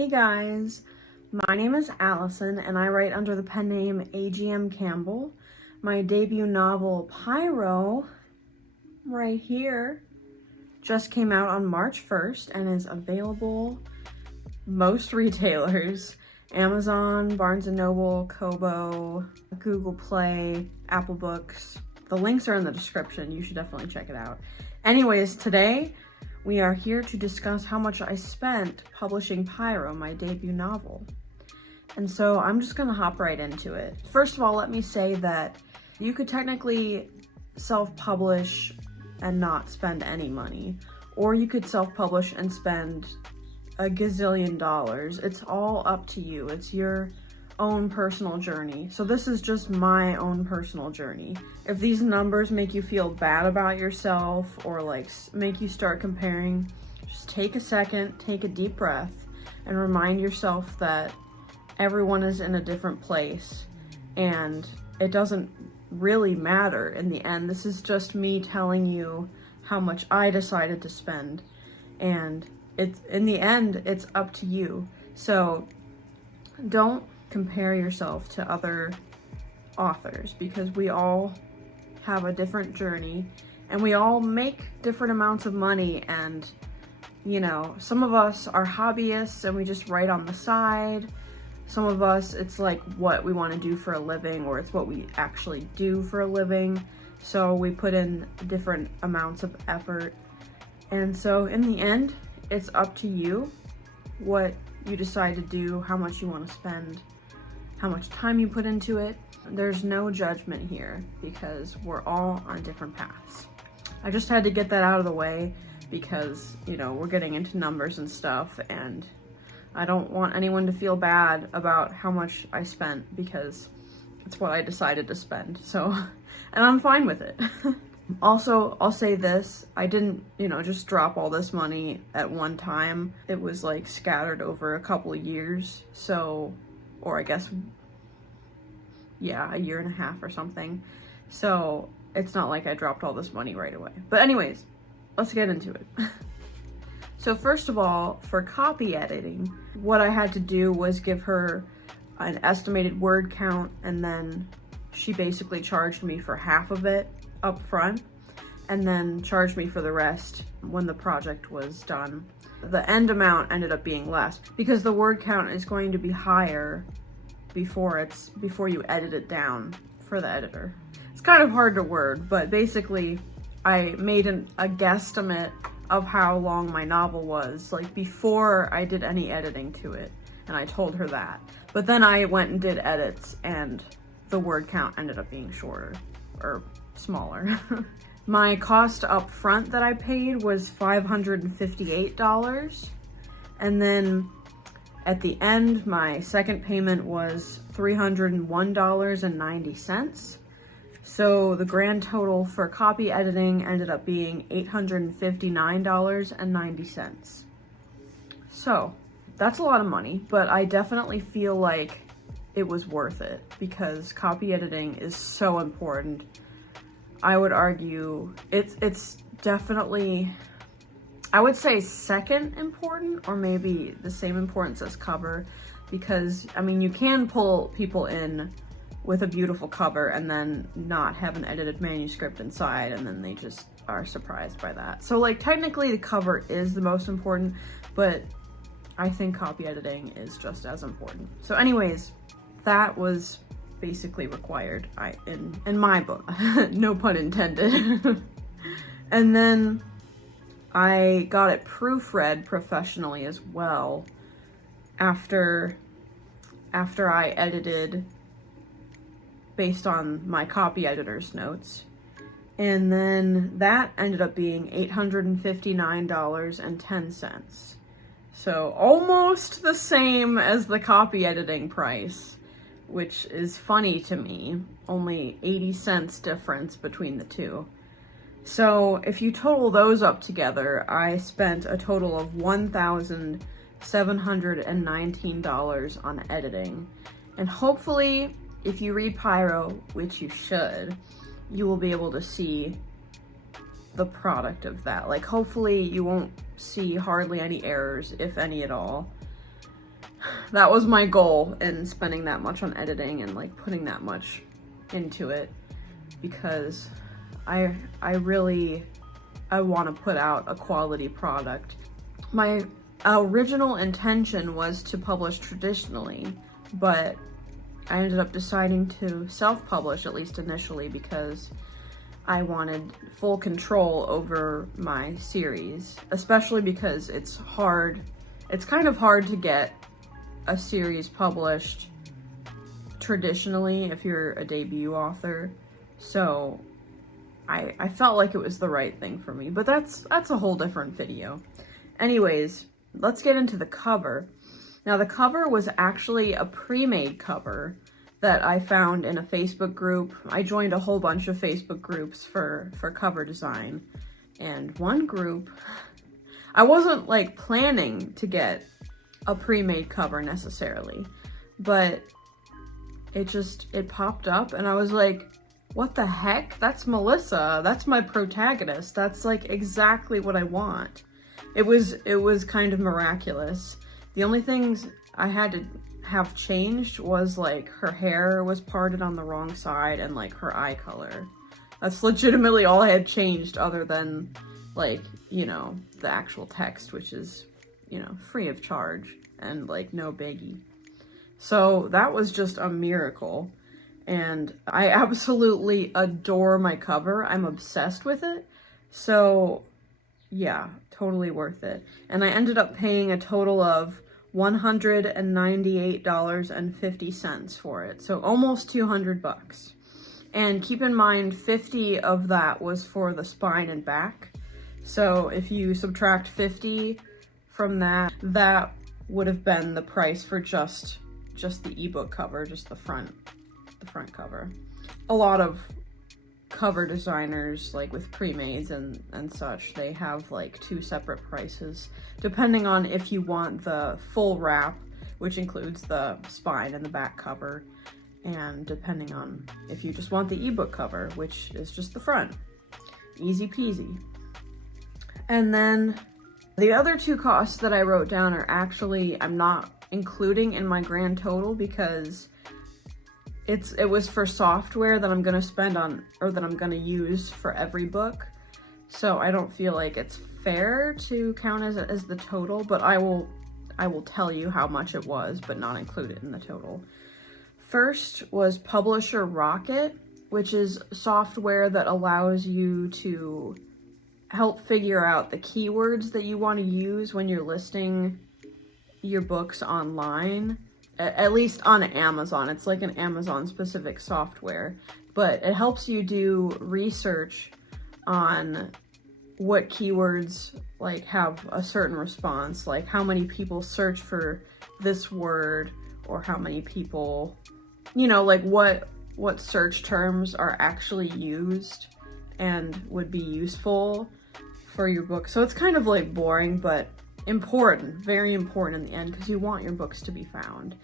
Hey guys, my name is Allison and I write under the pen name A.G.M. Campbell. My debut novel, Pyro, right here, just came out on March 1st and is available most retailers. Amazon, Barnes & Noble, Kobo, Google Play, Apple Books. The links are in the description. You should definitely check it out. Anyways, today we are here to discuss how much I spent publishing Pyro, my debut novel. And so I'm just gonna hop right into it. First of all, let me say that you could technically self-publish and not spend any money, or you could self-publish and spend a gazillion dollars. It's all up to you. It's your own personal journey. So this is just my own personal journey. If these numbers make you feel bad about yourself or like make you start comparing, just take a second, take a deep breath, and remind yourself that everyone is in a different place and it doesn't really matter in the end. This is just me telling you how much I decided to spend, and it's in the end, it's up to you. So don't compare yourself to other authors, because we all have a different journey and we all make different amounts of money. And you know, some of us are hobbyists and we just write on the side. Some of us, it's like what we want to do for a living, or it's what we actually do for a living. So we put in different amounts of effort. And so in the end, it's up to you what you decide to do, how much you want to spend, how much time you put into it. There's no judgment here because we're all on different paths. I just had to get that out of the way because, you know, we're getting into numbers and stuff, and I don't want anyone to feel bad about how much I spent, because it's what I decided to spend. So, and I'm fine with it. Also, I'll say this, I didn't, just drop all this money at one time. It was like scattered over a couple of years. So, or I guess, yeah, a year and a half or something. So it's not like I dropped all this money right away. But anyways, let's get into it. So first of all, for copy editing, what I had to do was give her an estimated word count, and then she basically charged me for half of it up front and then charged me for the rest when the project was done. The end amount ended up being less because the word count is going to be higher before you edit it down for the editor. It's kind of hard to word, but basically I made a guesstimate of how long my novel was, like before I did any editing to it, and I told her that. But then I went and did edits and the word count ended up being shorter or smaller. My cost up front that I paid was $558, and then at the end my second payment was $301.90. So the grand total for copy editing ended up being $859.90. So that's a lot of money, but I definitely feel like it was worth it because copy editing is so important. I would argue it's definitely, I would say second important, or maybe the same importance as cover, because I mean, you can pull people in with a beautiful cover and then not have an edited manuscript inside, and then they just are surprised by that. So like technically the cover is the most important, but I think copy editing is just as important. So anyways, that was basically required in my book, no pun intended. And then I got it proofread professionally as well after I edited based on my copy editor's notes. And then that ended up being $859.10. So almost the same as the copy editing price, which is funny to me, only 80 cents difference between the two. So if you total those up together, I spent a total of $1,719 on editing. And hopefully, if you read Pyro, which you should, you will be able to see the product of that. Like, hopefully you won't see hardly any errors, if any at all. that was my goal in spending that much on editing and like putting that much into it, because I want to put out a quality product. My original intention was to publish traditionally, but I ended up deciding to self-publish, at least initially, because I wanted full control over my series, especially because it's kind of hard to get a series published traditionally if you're a debut author. So I felt like it was the right thing for me, but that's a whole different video. Anyways, let's get into the cover. Now, the cover was actually a pre-made cover that I found in a Facebook group. I joined a whole bunch of Facebook groups for cover design, and one group, I wasn't like planning to get a pre-made cover necessarily, but it popped up and I was like, what the heck? That's Melissa. That's my protagonist. That's like exactly what I want. It was kind of miraculous. The only things I had to have changed was like her hair was parted on the wrong side and like her eye color. That's legitimately all I had changed, other than like, you know, the actual text, which is, you know, free of charge and like no biggie. So that was just a miracle. And I absolutely adore my cover. I'm obsessed with it. So yeah, totally worth it. And I ended up paying a total of $198.50 for it. So almost 200 bucks. And keep in mind, 50 of that was for the spine and back. So if you subtract 50 from that, that would have been the price for just the ebook cover, just the front cover. A lot of cover designers, like with pre-mades and such, they have like two separate prices, depending on if you want the full wrap, which includes the spine and the back cover, and depending on if you just want the ebook cover, which is just the front. Easy peasy. And then the other two costs that I wrote down are actually, I'm not including in my grand total, because it was for software that I'm going to spend on, or that I'm going to use for every book. So I don't feel like it's fair to count as the total, but I will tell you how much it was, but not include it in the total. First was Publisher Rocket, which is software that allows you to help figure out the keywords that you want to use when you're listing your books online. At least on Amazon. It's like an Amazon specific software, but it helps you do research on what keywords like have a certain response, like how many people search for this word, or how many people, you know, like what search terms are actually used and would be useful for your book. So it's kind of like boring, but important, very important in the end, because you want your books to be found.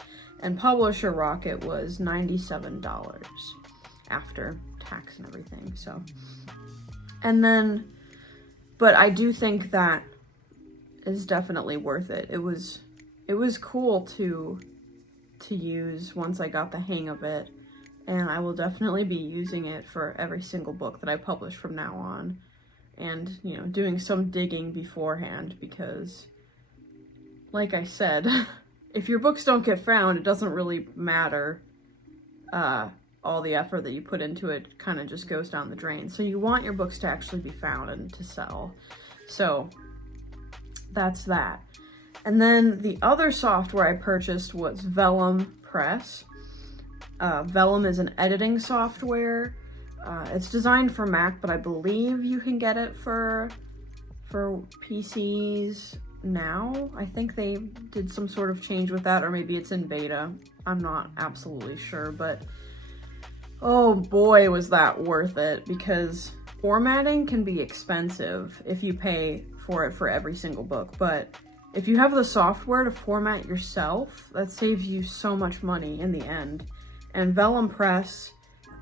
And Publisher Rocket was $97 after tax and everything. So, and then, but I do think that is definitely worth it. It was cool to use once I got the hang of it, and I will definitely be using it for every single book that I publish from now on. And, you know, doing some digging beforehand, because like I said, if your books don't get found, it doesn't really matter. All the effort that you put into it kind of just goes down the drain. So you want your books to actually be found and to sell. So that's that. And then the other software I purchased was Vellum Press. Vellum is an editing software. It's designed for Mac, but I believe you can get it for PCs now. I think they did some sort of change with that, or maybe it's in beta. I'm not absolutely sure, but oh boy, was that worth it, because formatting can be expensive if you pay for it for every single book, but if you have the software to format yourself, that saves you so much money in the end. And Vellum Press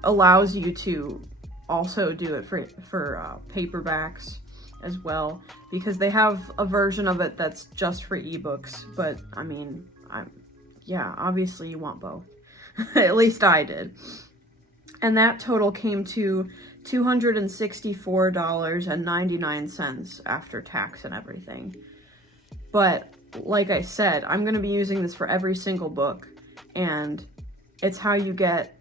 allows you to also do it for paperbacks as well, because they have a version of it that's just for ebooks. But I mean, yeah, obviously you want both. At least I did. And that total came to $264.99 after tax and everything. But like I said, I'm going to be using this for every single book, and it's how you get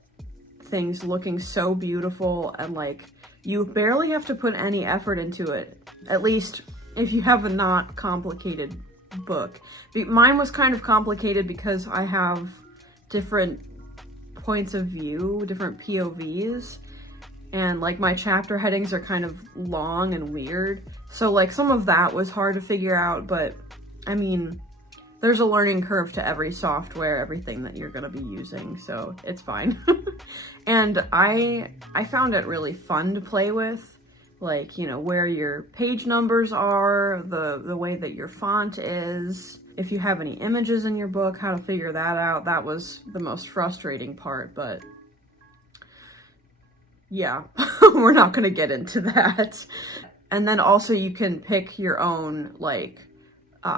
things looking so beautiful, and like you barely have to put any effort into it, at least if you have a not complicated book. Mine was kind of complicated because I have different points of view, different POVs, and like my chapter headings are kind of long and weird, so like some of that was hard to figure out. But I mean, there's a learning curve to every software, everything that you're going to be using, so it's fine. And I found it really fun to play with, like, you know, where your page numbers are, the way that your font is, if you have any images in your book, how to figure that out. That was the most frustrating part, but yeah, we're not going to get into that. And then also you can pick your own, like,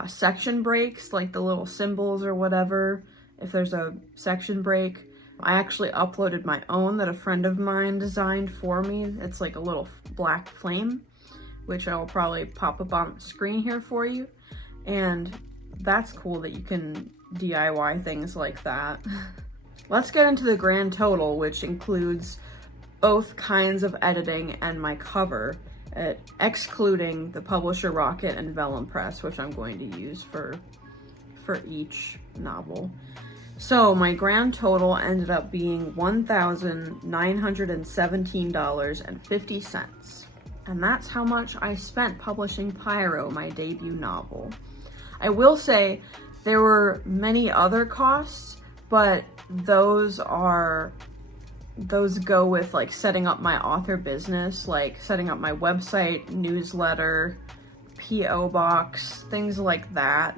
section breaks, like the little symbols or whatever, if there's a section break. I actually uploaded my own that a friend of mine designed for me. It's like a little black flame, which I'll probably pop up on the screen here for you. And that's cool that you can DIY things like that. Let's get into the grand total, which includes both kinds of editing and my cover, excluding the publisher rocket and vellum press, which I'm going to use for each novel. So my grand total ended up being $1,917.50. And that's how much I spent publishing Pyro, my debut novel. I will say there were many other costs, but those go with like setting up my author business, like setting up my website, newsletter, PO box, things like that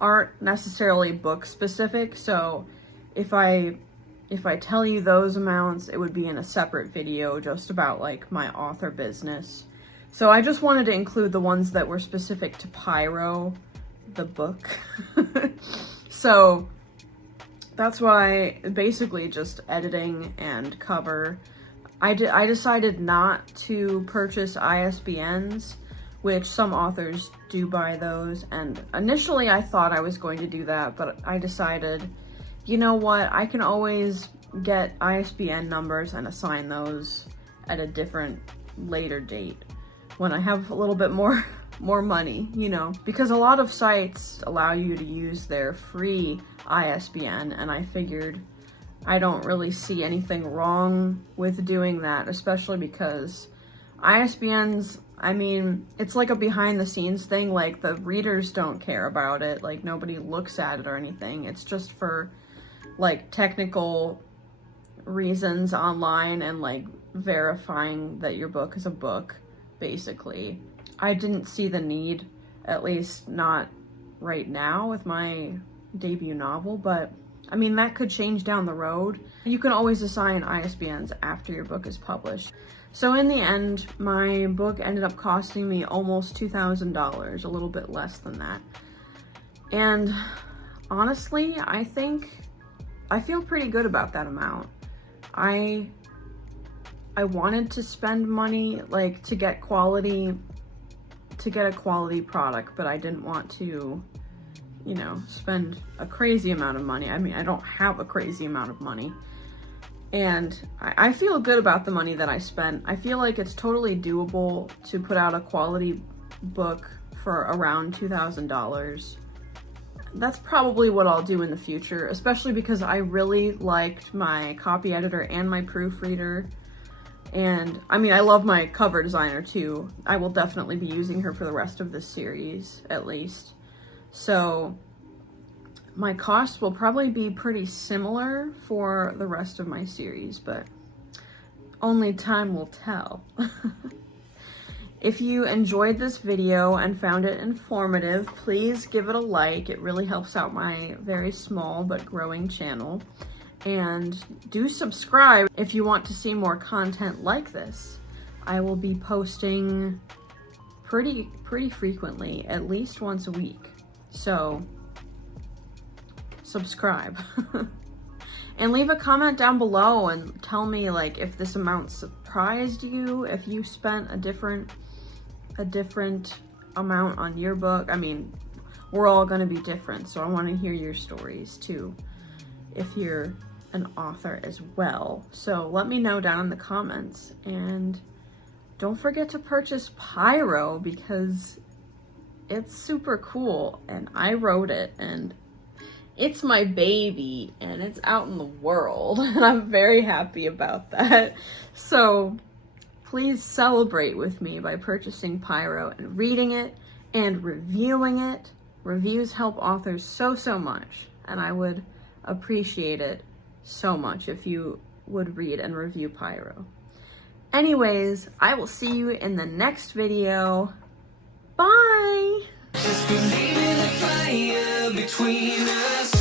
aren't necessarily book specific. So if I tell you those amounts, it would be in a separate video just about like my author business. So I just wanted to include the ones that were specific to Pyro, the book. So that's why basically just editing and cover. I decided not to purchase ISBNs, which some authors do buy those, and initially I thought I was going to do that, but I decided, you know what, I can always get ISBN numbers and assign those at a different later date when I have a little bit more money, you know, because a lot of sites allow you to use their free ISBN, and I figured I don't really see anything wrong with doing that, especially because ISBNs, I mean, it's like a behind the scenes thing, like the readers don't care about it, like nobody looks at it or anything. It's just for like technical reasons online and like verifying that your book is a book, basically. I didn't see the need, at least not right now with my debut novel, but I mean, that could change down the road. You can always assign ISBNs after your book is published. So in the end, my book ended up costing me almost $2,000, a little bit less than that. And honestly, I feel pretty good about that amount. I wanted to spend money, like, to get a quality product, but I didn't want to, you know, spend a crazy amount of money. I mean, I don't have a crazy amount of money. And I feel good about the money that I spent. I feel like it's totally doable to put out a quality book for around $2,000. That's probably what I'll do in the future, especially because I really liked my copy editor and my proofreader. And I mean, I love my cover designer too. I will definitely be using her for the rest of this series, at least. So my costs will probably be pretty similar for the rest of my series, but only time will tell. If you enjoyed this video and found it informative, please give it a like. It really helps out my very small but growing channel. And do subscribe if you want to see more content like this. I will be posting pretty frequently, at least once a week. So subscribe. And leave a comment down below and tell me like if this amount surprised you, if you spent a different amount on your book. I mean, we're all gonna be different, so I wanna hear your stories too, if you're an author as well. So let me know down in the comments, and don't forget to purchase Pyro because it's super cool, and I wrote it, and it's my baby, and it's out in the world, and I'm very happy about that. So please celebrate with me by purchasing Pyro and reading it and reviewing it. Reviews help authors so much, and I would appreciate it so much if you would read and review Pyro. Anyways, I will see you in the next video. Bye! Just believe in the fire between us.